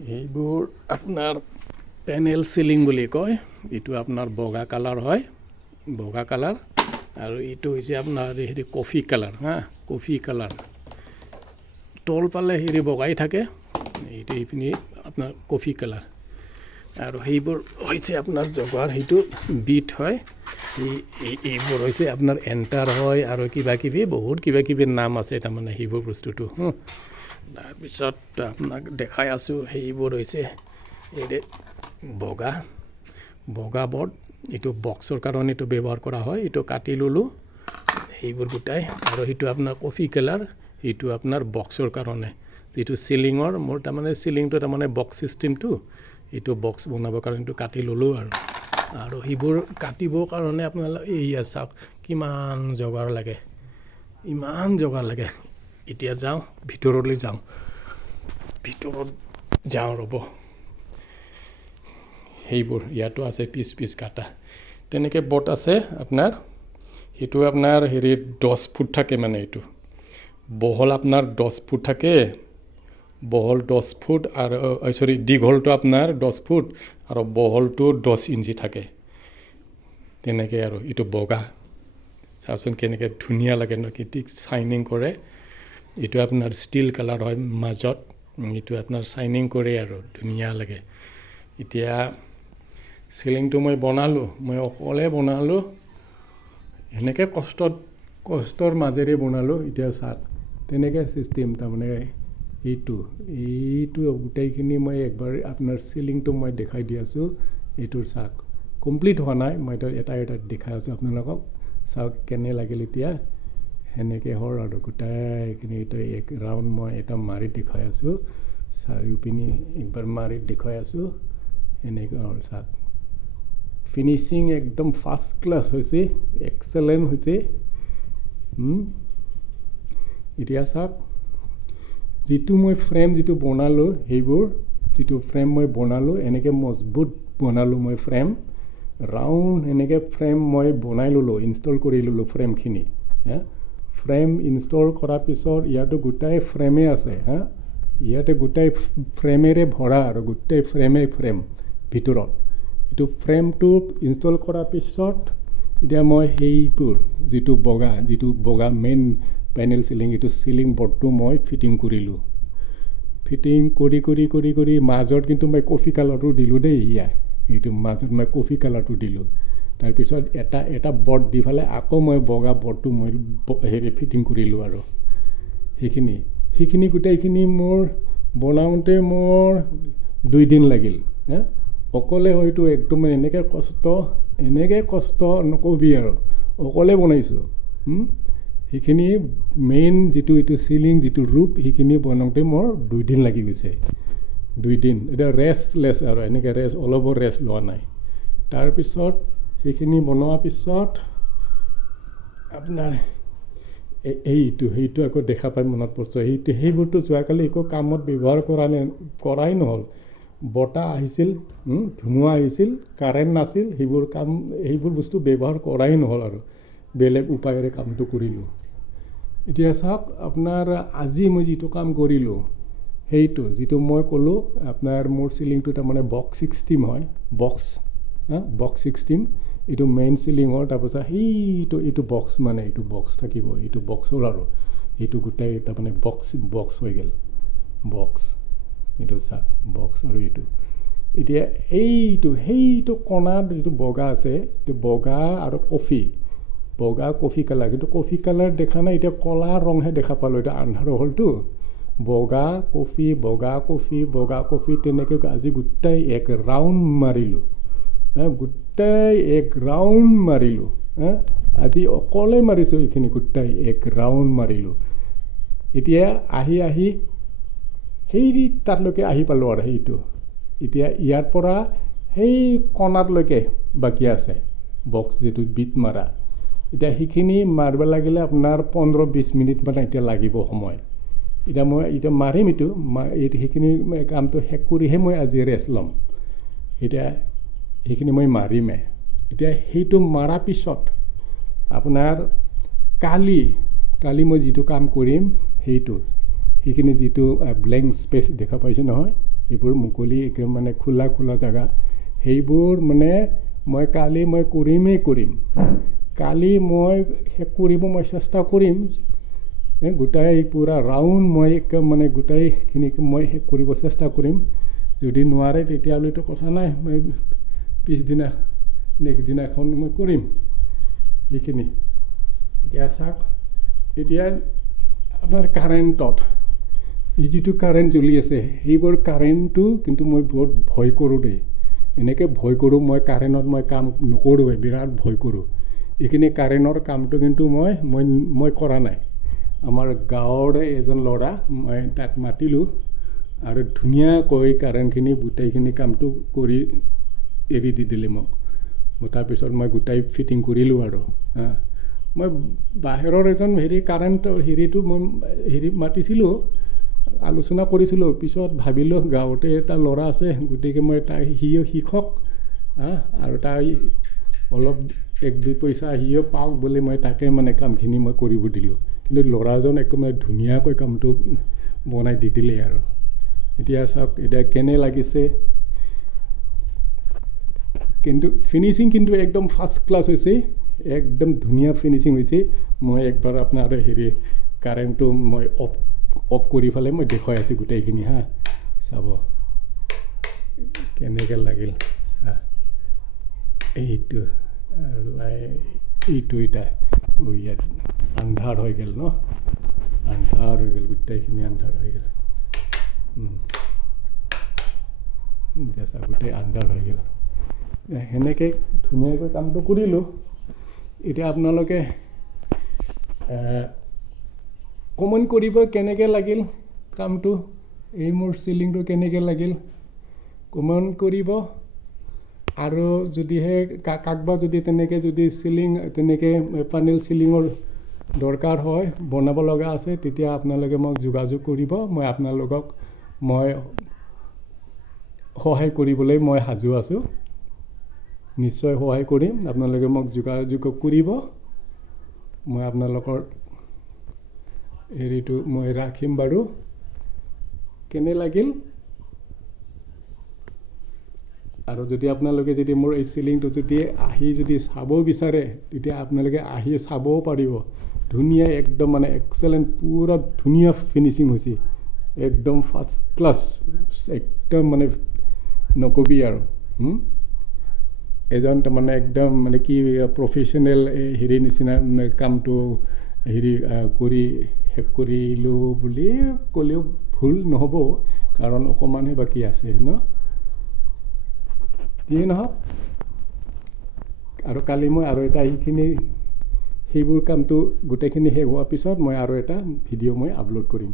এইবোৰ আপোনাৰ panel ceiling বুলি কয়। এইটো আপোনাৰ বগা কালাৰ হয়, বগা কালাৰ। আৰু এইটো হৈছে আপোনাৰ হেৰি কফি কালাৰ, কফি কালাৰ। তল পালে হেৰি বগাই থাকে, এইটো এইপিনি আপোনাৰ কফি কালাৰ। আৰু সেইবোৰ হৈছে আপোনাৰ জগাৰ সেইটো বিট হয়। এইবোৰ হৈছে আপোনাৰ এণ্টাৰ হয় আৰু কিবা কিবি বহুত কিবা কিবি নাম আছে তাৰমানে সেইবোৰ বস্তুটো। তাৰপিছত আপোনাক দেখাই আছোঁ সেইবোৰ হৈছে এই বগা বৰ্ড। এইটো বক্সৰ কাৰণে এইটো ব্যৱহাৰ কৰা হয়। এইটো কাটি ল'লোঁ সেইবোৰ গোটাই। আৰু সেইটো আপোনাৰ কফি কালাৰ, সেইটো আপোনাৰ বক্সৰ কাৰণে। যিটো চিলিঙৰ মোৰ তাৰমানে চিলিংটো তাৰমানে বক্স ছিষ্টেমটো, এইটো বক্স বনাবৰ কাৰণে এইটো কাটি ল'লোঁ। আৰু সেইবোৰ কাটিবৰ কাৰণে আপোনালোক এইয়া চাওক কিমান জগাৰ লাগে, ইমান জগাৰ লাগে। এতিয়া যাওঁ ভিতৰলৈ ভিতৰত যাওঁ ৰ'ব। সেইবোৰ ইয়াতো আছে পিচ পিচ কাটা। তেনেকৈ বট আছে আপোনাৰ, সেইটো আপোনাৰ হেৰি 10 ফুট থাকে, মানে এইটো বহল আপোনাৰ 10 ফুট থাকে, বহল 10 ফুট আৰু দীঘলটো আপোনাৰ 10 ফুট আৰু বহলটো 10 ইঞ্চি থাকে। তেনেকৈ আৰু এইটো বগা, চাওকচোন কেনেকৈ ধুনীয়া লাগে ন, কি চাইনিং কৰে। এইটো আপোনাৰ ষ্টীল কালাৰ হয় মাজত, এইটো আপোনাৰ চাইনিং কৰে আৰু ধুনীয়া লাগে। এতিয়া চিলিংটো মই বনালোঁ, মই অকলে বনালোঁ, সেনেকৈ কষ্টৰ মাজেৰে বনালোঁ। এতিয়া চাওক তেনেকৈ ছিষ্টেম তাৰমানে এইটো গোটেইখিনি মই একবাৰ আপোনাৰ চিলিংটো মই দেখাই দি আছোঁ। এইটোৰ চাওক কমপ্লিট হোৱা নাই, মই এটা দেখাই আছোঁ আপোনালোকক। চাওক কেনে লাগিল এতিয়া, সেনেকৈ হ'ল আৰু গোটেইখিনি। এইটো এক ৰাউণ্ড মই এটা মাৰি দেখুৱাই আছোঁ, চাৰিওপিনি একবাৰ মাৰি দেখুৱাই আছোঁ। এনেকৈ হ'ল চাওক, ফিনিচিং একদম ফাৰ্ষ্ট ক্লাছ হৈছে, এক্সেলেণ্ট হৈছে। এতিয়া চাওক যিটো মই ফ্ৰেম বনালোঁ, সেইবোৰ যিটো ফ্ৰেম মই বনালোঁ, এনেকৈ মজবুত বনালোঁ মই ফ্ৰেম ৰাউণ্ড। এনেকৈ ফ্ৰেম মই বনাই ল'লোঁ, ইনষ্টল কৰি ল'লোঁ ফ্ৰেমখিনি। ফ্ৰেম ইনষ্টল কৰাৰ পিছত ইয়াতো গোটেই ফ্ৰেমে আছে, ইয়াতে গোটেই ফ্ৰেমেৰে ভৰা আৰু গোটেই ফ্ৰেম ভিতৰত। এইটো ফ্ৰেমটো ইনষ্টল কৰাৰ পিছত এতিয়া মই সেইবোৰ যিটো বগা মেইন পেনেল চিলিং, এইটো চিলিং বৰ্ডটো মই ফিটিং কৰিলোঁ। ফিটিং কৰি মাজত কিন্তু মই কফি কালাৰটো দিলোঁ দেই। এইটো মাজত মই কফি কালাৰটো দিলোঁ। তাৰপিছত এটা বৰ্ড দি পেলাই আকৌ মই বগা বৰ্ডটো মই ফিটিং কৰিলোঁ। আৰু সেইখিনি গোটেইখিনি মোৰ বনাওঁতে মোৰ 2 দিন লাগিল। অকলে হয়তো একদম এনেকৈ কষ্ট নকবি আৰু, অকলে বনাইছোঁ। সেইখিনি মেইন এইটো চিলিং ৰূপ, সেইখিনি বনাওঁতে মোৰ 2 দিন লাগি গৈছে। 2 দিন এতিয়া ৰেষ্টলেছ আৰু এনেকৈ অলপো ৰেষ্ট লোৱা নাই। তাৰপিছত সেইখিনি বনোৱাৰ পিছত আপোনাৰ সেইটো আকৌ দেখা পাই মনত পৰিছে। সেইবোৰতো যোৱাকালি একো কামত ব্যৱহাৰ কৰাই নহ'ল। বতাহ আহিছিল, ধুমুহা আহিছিল, কাৰেণ্ট নাছিল, সেইবোৰ বস্তু ব্যৱহাৰ কৰাই নহ'ল আৰু বেলেগ উপায়েৰে কামটো কৰিলোঁ। এতিয়া চাওক আপোনাৰ আজি মই যিটো কাম কৰিলোঁ, সেইটো যিটো মই ক'লোঁ আপোনাৰ মোৰ চিলিংটো তাৰমানে বক্স ছিষ্টেম হয়, বক্স ছিষ্টেম। এইটো মেইন চিলিঙৰ, তাৰপিছত এইটো বক্স, মানে এইটো বক্স থাকিব, এইটো বক্সৰ আৰু এইটো গোটেই তাৰমানে বক্স হৈ গ'ল। বক্স এইটো চাওক বক্স। আৰু এইটো এতিয়া সেইটো কণাত যিটো বগা আছে, এইটো বগা আৰু কফি কালাৰ, কিন্তু কফি কালাৰ দেখা নাই, এতিয়া ক'লা ৰংহে দেখা পালোঁ। এতিয়া আন্ধাৰ হ'লতো, বগা কফি তেনেকৈ আজি গোটেই এক ৰাউণ্ড মাৰিলোঁ। আজি অকলে মাৰিছোঁ, এইখিনি গোটেই এক ৰাউণ্ড মাৰিলোঁ। এতিয়া আহি সেই তাতলৈকে আহি পালোঁ আৰু সেইটো। এতিয়া ইয়াৰ পৰা সেই কণাতলৈকে বাকী আছে বক্স যিটো বিট মাৰা। এতিয়া সেইখিনি মাৰিব লাগিলে আপোনাৰ 15-20 মিনিটমান এতিয়া লাগিব সময়। এতিয়া মই মাৰিম সেইখিনি কামটো শেষ কৰিহে মই আজি ৰেষ্ট ল'ম। এতিয়া সেইখিনি মই মাৰিমে। এতিয়া সেইটো মাৰাৰ পিছত আপোনাৰ কালি মই যিটো কাম কৰিম, সেইখিনি যিটো ব্লেংক স্পেচ দেখা পাইছে নহয়, এইবোৰ মুকলি একদম মানে খোলা খোলা জেগা সেইবোৰ মানে মই কালি মই কৰিম কালি মই শেষ কৰিব মই চেষ্টা কৰিম গোটাই পূৰা ৰাউণ্ড মই একদম মানে গোটাইখিনি মই শেষ কৰিব চেষ্টা কৰিম যদি নোৱাৰে তেতিয়াহ'লেতো কথা নাই মই পিছদিনা নেক্সট দিনাখন মই কৰিম এইখিনি এতিয়া চাওক এতিয়া আপোনাৰ কাৰেণ্টত এই যিটো কাৰেণ্ট জ্বলি আছে সেইবোৰ কাৰেণ্টটো কিন্তু মই বহুত ভয় কৰোঁ দেই এনেকৈ ভয় কৰোঁ মই কাৰেণ্টত মই কাম নকৰোঁৱে বিৰাট ভয় কৰোঁ এইখিনি কাৰেণ্টৰ কামটো কিন্তু মই কৰা নাই আমাৰ গাঁৱৰে এজন ল'ৰা মই তাক মাতিলোঁ আৰু ধুনীয়াকৈ কাৰেণ্টখিনি গোটেইখিনি কামটো কৰি এৰি দি দিলে মোক তাৰপিছত মই গোটাই ফিটিং কৰিলোঁ আৰু মই বাহিৰৰ এজন কাৰেণ্টৰ মই মাতিছিলোঁ আলোচনা কৰিছিলোঁ পিছত ভাবিলোঁ গাঁৱতে এটা ল'ৰা আছে গতিকে মই সিও শিকক আৰু তাই অলপ 1-2 পইচা সিও পাওক বুলি মই তাকে মানে কামখিনি মই কৰিব দিলোঁ কিন্তু ল'ৰাজন একেবাৰে ধুনীয়াকৈ কামটো বনাই দি দিলে আৰু এতিয়া চাওক এতিয়া কেনে লাগিছে কিন্তু ফিনিচিং কিন্তু একদম ফাৰ্ষ্ট ক্লাছ হৈছে একদম ধুনীয়া ফিনিচিং হৈছে মই একবাৰ আপোনাৰ কাৰেণ্টটো মই অফ কৰি পেলাই মই দেখুৱাই আছোঁ গোটেইখিনি চাব কেনেকৈ লাগিল এইটো এতিয়া ইয়াত আন্ধাৰ হৈ গ'ল আন্ধাৰ হৈ গ'ল গোটেইখিনি আন্ধাৰ হৈ গ'ল গোটেই আন্ধাৰ হৈ গ'ল সেনেকৈ ধুনীয়াকৈ কামটো কৰিলোঁ এতিয়া আপোনালোকে কমেণ্ট কৰিব কেনেকৈ লাগিল কামটো এই মোৰ চিলিংটো কেনেকৈ লাগিল কমেণ্ট কৰিব আৰু যদিহে কাকবা যদি তেনেকৈ যদি তেনেকৈ পানেল চিলিঙৰ দৰকাৰ হয় বনাব লগা আছে তেতিয়া আপোনালোকে মোক যোগাযোগ কৰিব মই আপোনালোকক মই সহায় কৰিবলৈ মই সাজু আছোঁ নিশ্চয় সহায় কৰিম আপোনালোকে মোক যোগাযোগ কৰিব মই আপোনালোকৰ মই ৰাখিম বাৰু কেনে লাগিল আৰু যদি আপোনালোকে যদি মোৰ এই চিলিংটো যদি আহি যদি চাব বিচাৰে তেতিয়া আপোনালোকে আহি চাবও পাৰিব ধুনীয়া একদম মানে এক্সেলেণ্ট পূৰা ধুনীয়া ফিনিচিং হৈছে একদম ফাৰ্ষ্ট ক্লাছ একদম মানে নকবি আৰু এজন তাৰমানে একদম মানে কি প্ৰফেশ্যনেল নিচিনা কামটো কৰি শেষ কৰিলোঁ বুলি ক'লেও ভুল নহ'ব কাৰণ অকণমানহে বাকী আছে যিয়ে নহওক আৰু কালি মই আৰু এটা সেইবোৰ কামটো গোটেইখিনি শেষ হোৱাৰ পিছত মই আৰু এটা ভিডিঅ' মই আপলোড কৰিম